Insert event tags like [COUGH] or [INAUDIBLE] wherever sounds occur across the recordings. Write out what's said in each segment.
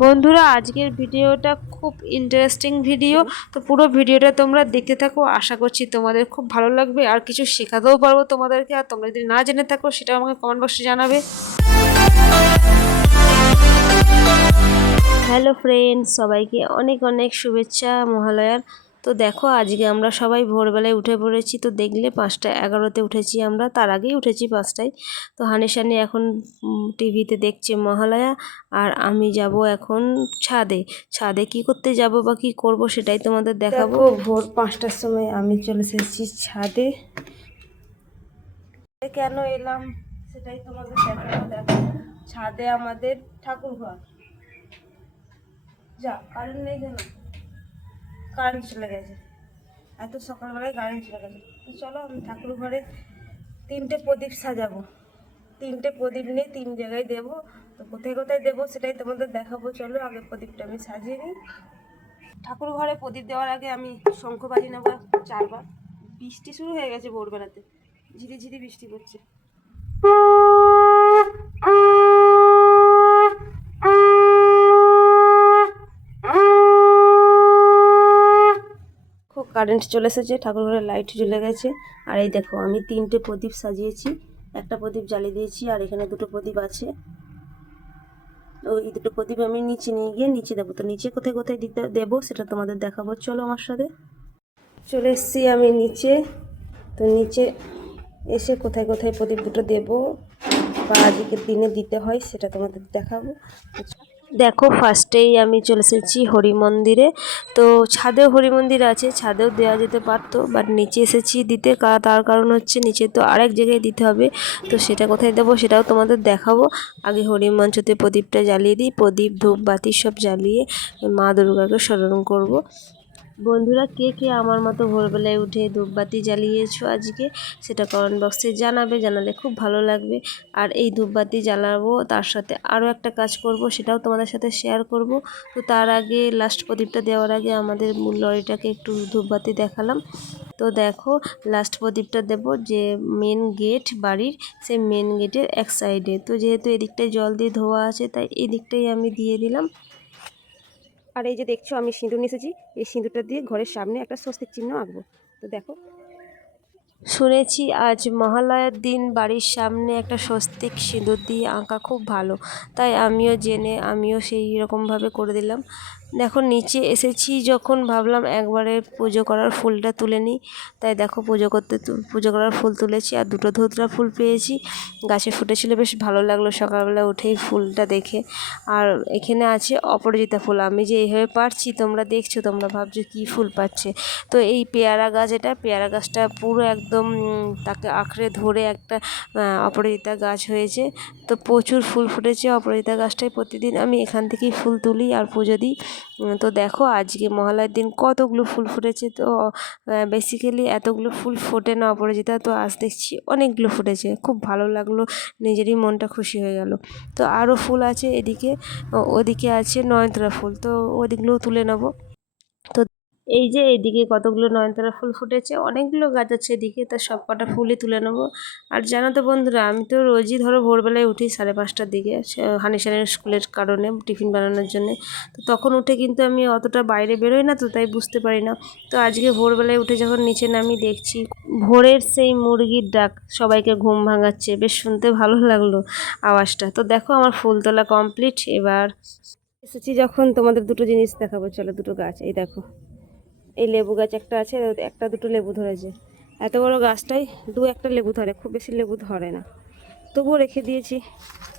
বন্ধুরা, আজকের ভিডিওটা খুব ইন্টারেস্টিং ভিডিও তো পুরো ভিডিওটা তোমরা দেখতে থাকো। আশা করছি তোমাদের খুব ভালো লাগবে। আর কিছু শেখাতেও পারব তোমাদেরকে। আর তোমরা যদি না জেনে থাকো সেটা আমাকে কমেন্ট বক্সে জানাবে। হ্যালো ফ্রেন্ডস সবাইকে অনেক অনেক শুভেচ্ছা মহালয়ার। তো দেখো, আজকে আমরা সবাই ভোরবেলায় উঠে পড়েছি। তো দেখলে পাঁচটা এগারোতে উঠেছি আমরা, তার আগেই উঠেছি পাঁচটায়। তো হানিসানি এখন টিভিতে দেখছে মহালয়া আর আমি যাব এখন ছাদে। ছাদে কি করতে যাব বা কি করব সেটাই তোমাদের দেখাবো। ভোর পাঁচটার সময় আমি চলে এসেছি ছাদে। কেন এলাম সেটাই তোমাদের দেখাবো। দেখো, ছাদে আমাদের ঠাকুর ঘর যা কারণ নেই কেন? কারেন্ট চলে গেছে। এত সকালবেলায় কারেন্ট চলে গেছে। চলো আমি ঠাকুর ঘরে তিনটে প্রদীপ সাজাবো। তিনটে প্রদীপ নিয়ে তিন জায়গায় দেবো। তো কোথায় কোথায় দেবো সেটাই তোমাদের দেখাবো। চলো আগে প্রদীপটা আমি সাজিয়ে নিই। ঠাকুর ঘরে প্রদীপ দেওয়ার আগে আমি শঙ্খ বাজি নেব চারবার। বৃষ্টি শুরু হয়ে গেছে ভোরবেলাতে। ঝিরি ঝিরি বৃষ্টি পড়ছে খুব কারেন্ট চলে এসেছে ঠাকুর ঘরে লাইট জ্বলে গেছে। আর এই দেখো, আমি তিনটে প্রদীপ সাজিয়েছি। একটা প্রদীপ জ্বালিয়ে দিয়েছি, আর এখানে দুটো প্রদীপ আছে। ওই দুটো প্রদীপ আমি নিচে নিয়ে গিয়ে নিচে দেবো। তো নিচে কোথায় কোথায় দিতে দেবো সেটা তোমাদের দেখাবো। চলো আমার সাথে। চলে এসেছি আমি নিচে। তো নিচে এসে কোথায় কোথায় প্রদীপ দুটো দেবো বা আজকের দিনে দিতে হয় সেটা তোমাদের দেখাবো। দেখো ফার্স্টেই আমি চলে এসেছি হরি মন্দিরে তো ছাদেও হরি মন্দির আছে, ছাদেও দেওয়া যেতে পারতো বাট নিচে এসেছি দিতে তার কারণ হচ্ছে নিচে তো আরেক জায়গায় দিতে হবে। তো সেটা কোথায় দেবো সেটাও তোমাদের দেখাবো। আগে হরি মঞ্চতে প্রদীপটা জ্বালিয়ে দিই, প্রদীপ ধূপ বাতি সব জ্বালিয়ে মা দুর্গাকে স্মরণ করব। বন্ধুরা, কে কে আমার মতো ভোরবেলায় উঠে ধূপবাতি জ্বালিয়েছো আজকে, সেটা কমেন্ট বক্সে জানাবে, জানালে খুব ভালো লাগবে। আর এই ধূপবাতি জ্বালাবো, তার সাথে আরও একটা কাজ করব, সেটাও তোমাদের সাথে শেয়ার করব। তো তার আগে লাস্ট প্রদীপটা দেওয়ার আগে আমাদের মূল লরিটাকে একটু ধূপবাতি দেখালাম। তো দেখো লাস্ট প্রদীপটা দেব যে মেন গেট বাড়ির, সেই মেন গেটের এক সাইডে তো যেহেতু এদিকটায় জল দিয়ে ধোয়া আছে, তাই এদিকটাই আমি দিয়ে দিলাম। আর এই যে দেখছ, আমি সিঁদুর নিয়েছি এই সিঁদুরটা দিয়ে ঘরের সামনে একটা স্বস্তির চিহ্ন আঁকবো। তো দেখো। শুনেছি আজ মহালয়ার দিন বাড়ির সামনে একটা স্বস্তিক সিঁদুর দিয়ে আঁকা খুব ভালো। তাই আমিও জেনে, আমিও সেই রকমভাবে করে দিলাম। দেখো নিচে এসেছি যখন ভাবলাম একবারে পুজো করার ফুলটা তুলে নিই। তাই দেখো পুজো করতে পুজো করার ফুল তুলেছি আর দুটো ধুতরা ফুল পেয়েছি। গাছে ফুটেছিল, বেশ ভালো লাগল সকালবেলা উঠেই ফুলটা দেখে। আর এখানে আছে অপরাজিতা ফুল। আমি যে এইভাবে পারছি, তোমরা দেখছ, তোমরা ভাবছ কী ফুল পাচ্ছে। তো এই পেয়ারা গাছ এটা, পেয়ারা গাছটা পুরো একদম তাকে আঁকড়ে ধরে একটা অপরাজিতা গাছ হয়েছে। তো প্রচুর ফুল ফুটেছে অপরাজিতা গাছটায়। প্রতিদিন আমি এখান থেকেই ফুল তুলি আর পুজো দিই। তো দেখো আজকে মহালয়ার দিন কতগুলো ফুল ফুটেছে। তো বেসিক্যালি এতগুলো ফুল ফোটে না অপরাজিতা, তো আজ দেখছি অনেকগুলো ফুটেছে। খুব ভালো লাগল, নিজেরই মনটা খুশি হয়ে গেল। তো আরও ফুল আছে এদিকে ওদিকে আছে নয়নতলা ফুল। তো ওদিকগুলোও তুলে নেব। এই যে এইদিকে কতগুলো নয়নতারা ফুল ফুটেছে, অনেকগুলো গাছ আছে এদিকে, তা সব কটা ফুলই তুলে নেব। আর জানো তো বন্ধুরা, আমি তো রোজই ধরো ভোরবেলায় উঠি সাড়ে পাঁচটার দিকে হানিসানের স্কুলের কারণে টিফিন বানানোর জন্যে। তো তখন উঠে কিন্তু আমি অতটা বাইরে বেরোই না তো, তাই বুঝতে পারি না। তো আজকে ভোরবেলায় উঠে যখন নিচে নামি দেখছি, ভোরের সেই মুরগির ডাক, সবাইকে ঘুম ভাঙাচ্ছে, বেশ শুনতে ভালো লাগল আওয়াজটা। তো দেখো আমার ফুল তোলা কমপ্লিট এবার এসেছি যখন তোমাদের দুটো জিনিস দেখাবো, চলো দুটো গাছ, এই দেখো। এই লেবু গাছ একটা আছে, একটা দুটো লেবু ধরেছে। এত বড় গাছটাই দু একটা লেবু ধরে, খুব বেশি লেবু ধরে না। তবুও রেখে দিয়েছি,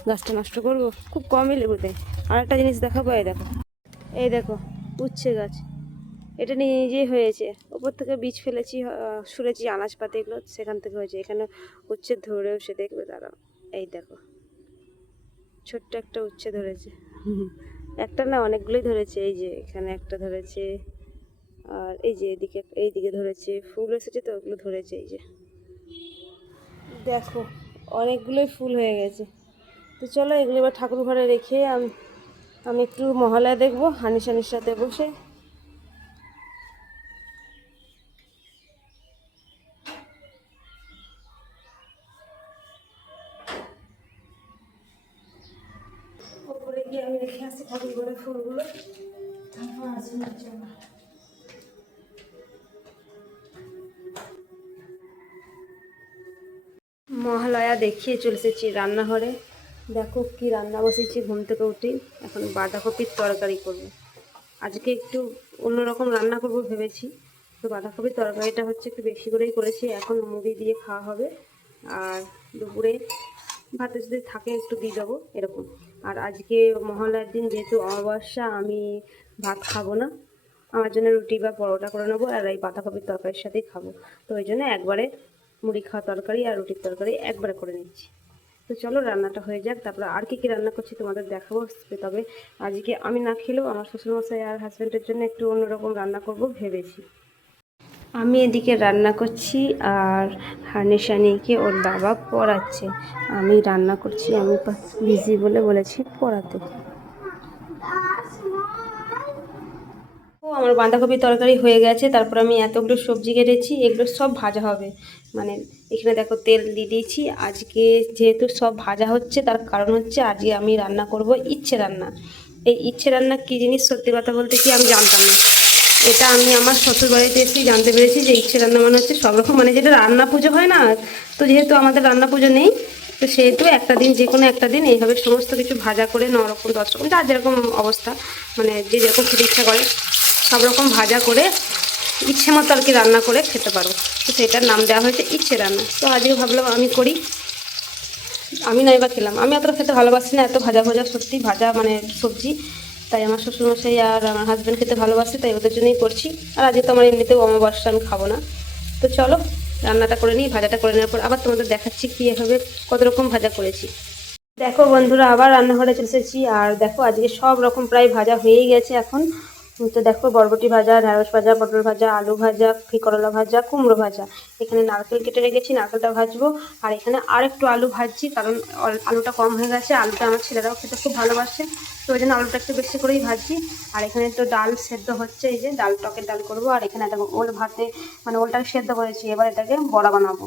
গাছটা নষ্ট করব। খুব কমই লেবু দেয় আর একটা জিনিস দেখাবো, এই দেখো। এই দেখো, উচ্ছে গাছ। এটা নিজেই হয়েছে। ওপর থেকে বীজ ফেলেছি ছুঁড়েছি আনাজপাতি এগুলো সেখান থেকে হয়েছে। এখানে উচ্ছে ধরেও সে দেখবে, দাঁড়াও। এই দেখো। ছোট্ট একটা উচ্ছে ধরেছে। [LAUGHS] একটা না অনেকগুলোই ধরেছে। এই যে এখানে একটা ধরেছে। আর এই যে এদিকে, এইদিকে ধরেছে, ফুল এসেছে তো, ওগুলো ধরেছে এই যে। দেখো, অনেকগুলোই ফুল হয়ে গেছে। তো চলো এগুলো এবার ঠাকুর ঘরে রেখে আমি আমি একটু মহালয়া দেখব হানিসানির সাথে বসে মহালয়া দেখিয়ে চলে এসেছি রান্নাঘরে। দেখো কি রান্না বসেছি ঘুম থেকে উঠেই এখন বাঁধাকপির তরকারি করব। আজকে একটু অন্যরকম রান্না করব ভেবেছি। তো বাঁধাকপির তরকারিটা হচ্ছে একটু বেশি করেই করেছি। এখন মুড়ি দিয়ে খাওয়া হবে। আর দুপুরে ভাতে যদি থাকে একটু দিয়ে দেবো এরকম। আর আজকে মহালয়ার দিন যেহেতু অমাবস্যা, আমি ভাত খাব না। আমার জন্য রুটি বা পরোটা করে নেব আর এই বাঁধাকপির তরকারির সাথেই খাব। তো ওই জন্য একবারে মুড়ি খাওয়া তরকারি আর রুটির তরকারি একবারে করে নিচ্ছি। তো চলো রান্নাটা হয়ে যাক, তারপরে আর কি কি রান্না করছি তোমাদের দেখাবো তবে আজকে আমি না খেলেও আমার শ্বশুরমশাই আর হাজব্যান্ডের জন্য একটু অন্যরকম রান্না করব ভেবেছি। আমি এদিকে রান্না করছি আর হানিশানিকে ওর বাবা পড়াচ্ছে। আমি রান্না করছি, আমি বিজি বলে বলেছি পড়াতে। আমার বাঁধাকপি তরকারি হয়ে গেছে, তারপর আমি এতগুলো সবজি কেটেছি, এগুলো সব ভাজা হবে। মানে এখানে দেখো তেল দিয়ে দিয়েছি, আজকে যেহেতু সব ভাজা হচ্ছে, তার কারণ হচ্ছে আজকে আমি রান্না করব ইচ্ছে রান্না। এই ইচ্ছে রান্না কী জিনিস সত্যি কথা বলতে কি আমি জানতাম না। এটা আমি আমার শ্বশুর বাড়িতে এসেই জানতে পেরেছি যে ইচ্ছে রান্না মানে হচ্ছে সব রকম মানে যেটা রান্না পুজো হয় না, তো যেহেতু আমাদের রান্না পুজো নেই, তো সেহেতু একটা দিন, যে কোনো একটা দিন এইভাবে সমস্ত কিছু ভাজা করে নরকম রকম দশ রকম যার যেরকম অবস্থা মানে যে যেরকম খেতে ইচ্ছা করে। সব রকম ভাজা করে ইচ্ছে মতো আর কি রান্না করে খেতে পারো। তো সেটার নাম দেওয়া হয়েছে ইচ্ছে রান্না। তো আজকে ভাবলাম আমি করি। আমি নাই বা খেলাম। আমি অতটা খেতে ভালোবাসি না, এত ভাজা ভাজা সত্যি ভাজা মানে সবজি। তাই আমার শ্বশুরমশাই আর আমার হাজব্যান্ড খেতে ভালোবাসে, তাই ওদের জন্যই করছি। আর আজকে তো আমার এমনিতেও অমাবস্যা, আমি খাব না। তো চলো, রান্নাটা করে নিই, ভাজাটা করে নেওয়ার পর আবার তোমাদের দেখাচ্ছি কী এভাবে কত রকম ভাজা করেছি। দেখো বন্ধুরা, আবার রান্নাঘরে চলে এসেছি। আর দেখো আজকে সব রকম প্রায় ভাজা হয়েই গেছে এখন। তো দেখো বরবটি ভাজা ঢ্যাঁড়স ভাজা, পটল ভাজা, আলু ভাজা করলা ভাজা, কুমড়ো ভাজা। এখানে নারকেল কেটে রেখেছি, নারকেলটা ভাজবো। আর এখানে আর একটু আলু ভাজছি, কারণ আলুটা কম হয়ে গেছে, আলুটা আমার ছেলেরাও খেতে খুব ভালোবাসে। তো ওই জন্য আলুটা একটু বেশি করেই ভাজছি। আর এখানে তো ডাল সেদ্ধ হচ্ছে, এই যে ডাল, টকের ডাল করব। আর এখানে দেখো ওল ভাতে মানে ওলটাকে সেদ্ধ করেছি, এবার এটাকে বড়া বানাবো।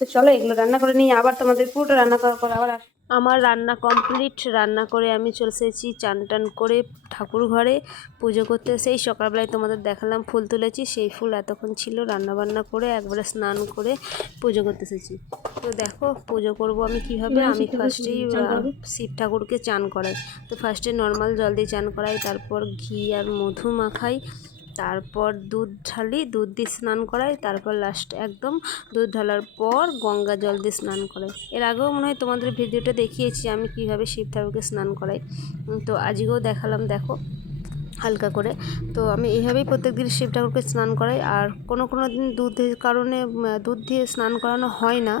তো চলো এগুলো রান্না করে নিয়ে আবার তোমাদের পুরোটা রান্না করার পর আবার আমার রান্না কমপ্লিট। রান্না করে আমি চলে এসেছি চান টান করে ঠাকুর ঘরে। পুজো করতে সেই সকালবেলায় তোমাদের দেখালাম ফুল তুলেছি। সেই ফুল এতক্ষণ ছিল রান্না বান্না করে একবারে স্নান করে পুজো করতে এসেছি। তো দেখো পুজো করব আমি কীভাবে? আমি ফার্স্টেই শিব ঠাকুরকে চান করাই। তো ফার্স্টে নর্মাল জল দিয়ে চান করাই তারপর ঘি আর মধু মাখাই। তারপর দুধ ঢালি, দুধ দিয়ে স্নান করাই, তারপর লাস্ট একদম দুধ ঢালার পর গঙ্গা জল দিয়ে স্নান করাই। এর আগেও মনে হয় তোমাদের ভিডিওটা দেখিয়েছি আমি কীভাবে শিব ঠাকুরকে স্নান করাই। তো আজকেও দেখালাম, দেখো। হালকা করে। তো আমি এইভাবেই প্রত্যেক দিন শিব ঠাকুরকে স্নান করাই। আর কোনো কোনো দিন দুধের কারণে দুধ দিয়ে স্নান করানো হয় না।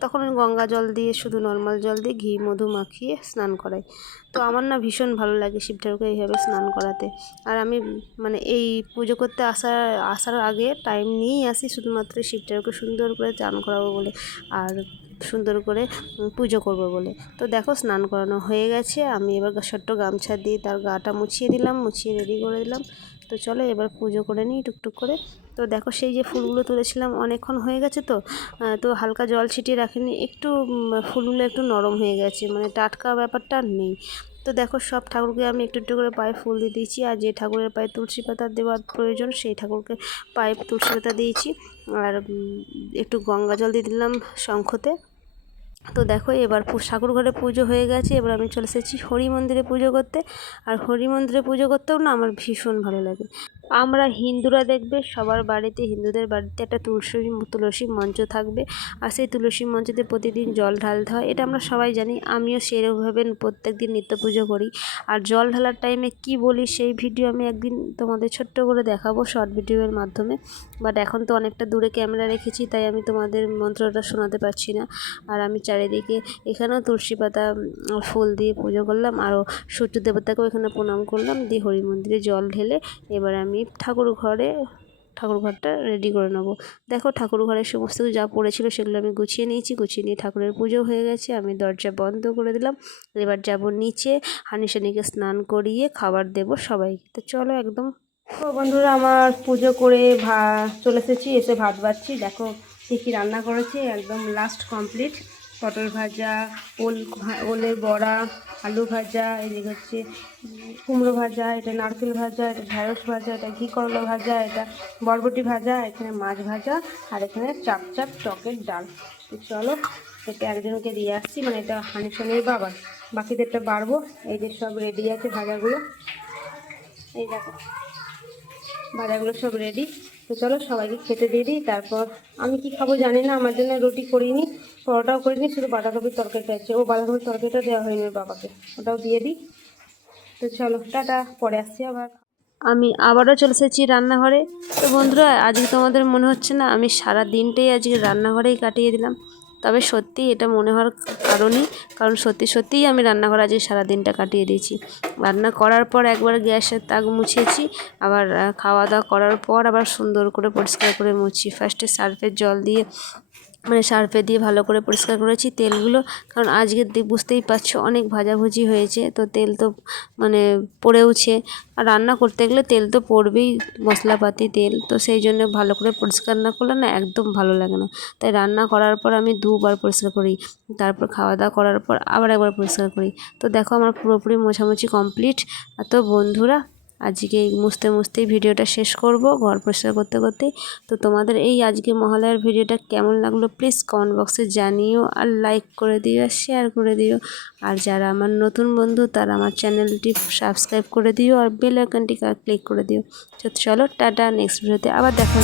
তখন আমি গঙ্গা জল দিয়ে, শুধু নর্মাল জল দিয়ে ঘি, মধু মাখিয়ে স্নান করাই। তো আমার না ভীষণ ভালো লাগে শিব ঠাকুরকে এইভাবে স্নান করাতে। আর আমি মানে এই পুজো করতে আসার আসার আগে টাইম নিয়েই আসি শুধুমাত্র শিব ঠাকুরকে সুন্দর করে চান করাবো বলে। আর সুন্দর করে পুজো করব বলে। তো দেখো, স্নান করানো হয়ে গেছে। আমি এবার ছোট্ট গামছা দিয়ে তার গাটা মুছিয়ে দিলাম, মুছিয়ে রেডি করে দিলাম। তো চলো এবার পুজো করে নিই টুকটুক করে। তো দেখো, সেই যে ফুলগুলো তুলেছিলাম, অনেকক্ষণ হয়ে গেছে তো। তো হালকা জল ছিটিয়ে রাখিনি। একটু ফুলগুলো একটু নরম হয়ে গেছে। মানে টাটকা ব্যাপারটা আর নেই। তো দেখো, সব ঠাকুরকে আমি একটু একটু করে পায়ে ফুল দিয়ে দিয়েছি। আর যে ঠাকুরের পায়ে তুলসী পাতা দেওয়ার প্রয়োজন, সেই ঠাকুরকে পায়ে তুলসী পাতা দিয়েছি। আর একটু গঙ্গা জল দিয়ে দিলাম শঙ্খতে। তো দেখো, এবার ঠাকুর ঘরে পুজো হয়ে গেছে। এবার আমি চলে এসেছি হরি মন্দিরে পুজো করতে। আর হরি মন্দিরে পুজো করতেও না আমার ভীষণ ভালো লাগে। আমরা হিন্দুরা দেখবে, সবার বাড়িতে হিন্দুদের বাড়িতে একটা তুলসী তুলসী মঞ্চ থাকবে। আর সেই তুলসী মঞ্চতে প্রতিদিন জল ঢালতে হয়। এটা আমরা সবাই জানি। আমিও সেরকমভাবে প্রত্যেক দিন নিত্য পুজো করি। আর জল ঢালার টাইমে কি বলি, সেই ভিডিও আমি একদিন তোমাদের ছোট্ট করে দেখাবো শর্ট ভিডিওর মাধ্যমে। বাট এখন তো অনেকটা দূরে ক্যামেরা রেখেছি, তাই আমি তোমাদের মন্ত্রটা শোনাতে পারছি না। আর আমি চারিদিকে এখানেও তুলসী পাতা ফুল দিয়ে পুজো করলাম। আরও সূর্য দেবতাকেও এখানে প্রণাম করলাম। দিয়ে হরি মন্দিরে জল ঢেলে এবার আমি ঠাকুর ঘরে, ঠাকুর ঘরটা রেডি করে নেব। দেখো ঠাকুর ঘরের সমস্ত কিছু যা পড়েছিল সেগুলো আমি গুছিয়ে নিয়েছি, গুছিয়ে নিয়ে ঠাকুরের পুজো হয়ে গেছে। আমি দরজা বন্ধ করে দিলাম। এবার যাব নিচে, হানি সানিকে স্নান করিয়ে খাবার দেব সবাই তো চলো একদম। তো বন্ধুরা, আমার পুজো করে ভা চলে এসেছি, এসে ভাত বাচ্ছি দেখো কী কী রান্না করেছি, একদম লাস্ট কমপ্লিট পটল ভাজা, ওল ওলের বড়া, আলু ভাজা, এদিকে হচ্ছে কুমড়ো ভাজা, এটা নারকেল ভাজা, এটা ঢ্যাঁড়স ভাজা, এটা ঘি করলা ভাজা, এটা বরবটি ভাজা, এখানে মাছ ভাজা, আর এখানে চাপ চাপ টকের ডাল। তো চলো এটা একজনকে দিয়ে আসছি মানে এটা হানি সোনের বাবার বাকিদেরটা বাড়বো, এই যে সব রেডি আছে ভাজাগুলো। এই দেখো, ভাজাগুলো সব রেডি তো চলো, সবাইকে খেতে দিয়ে দিই, তারপর আমি কি খাব জানি না, আমার জন্য রুটি করিনি। পরোটাও করিনি শুধু বাঁধাকপির তরকারিটা আছে। ও বাঁধাকপির তরকারিটা দেওয়া হয়নি বাবাকে, ওটাও দিয়ে দিই। তো চলো, টাটা, পরে আসছি আবার। আমি আবারও চলে এসেছি রান্নাঘরে। তো বন্ধুরা, আজকে তোমাদের মনে হচ্ছে না, আমি সারা দিনটাই আজকে রান্নাঘরেই কাটিয়ে দিলাম। তবে সত্যি এটা মনে হওয়ার কারণই, কারণ সত্যি সত্যিই আমি রান্নাঘরে আজকে সারা দিনটা কাটিয়ে দিয়েছি। রান্না করার পর একবার গ্যাসের তাক মুছিয়েছি, আবার খাওয়া দাওয়া করার পর আবার সুন্দর করে পরিষ্কার করে মুছি। ফার্স্টে সার্ফের জল দিয়ে মানে সার্ফে দিয়ে ভালো করে পরিষ্কার করেছি তেলগুলো। কারণ আজকের দে- বুঝতেই পারছ অনেক ভাজাভুজি হয়েছে, তো তেল তো মানে পড়েওছে। আর রান্না করতে গেলে তেল তো পড়বেই, মশলাপাতি, তেল। তো সেই জন্য ভালো করে পরিষ্কার না করলে না একদম ভালো লাগে না। তাই রান্না করার পর আমি দুবার পরিষ্কার করি। তারপর খাওয়া দাওয়া করার পর আবার একবার পরিষ্কার করি। তো দেখো আমার পুরোপুরি মোছামুছি কমপ্লিট। তো বন্ধুরা আজকে মুছতে মুছতেই ভিডিওটা শেষ করব ঘর পরিষ্কার করতে করতে। তো তোমাদের এই আজকে মহালয়ার ভিডিওটা কেমন লাগল প্লিজ কমেন্ট বক্সে জানিও আর লাইক করে দিও আর শেয়ার করে দিও। আর যারা আমার নতুন বন্ধু তারা আমার চ্যানেলটি সাবস্ক্রাইব করে দিও আর বেল আইকনটি ক্লিক করে দিও। চলো টাটা নেক্সট ভিডিওতে আবার দেখা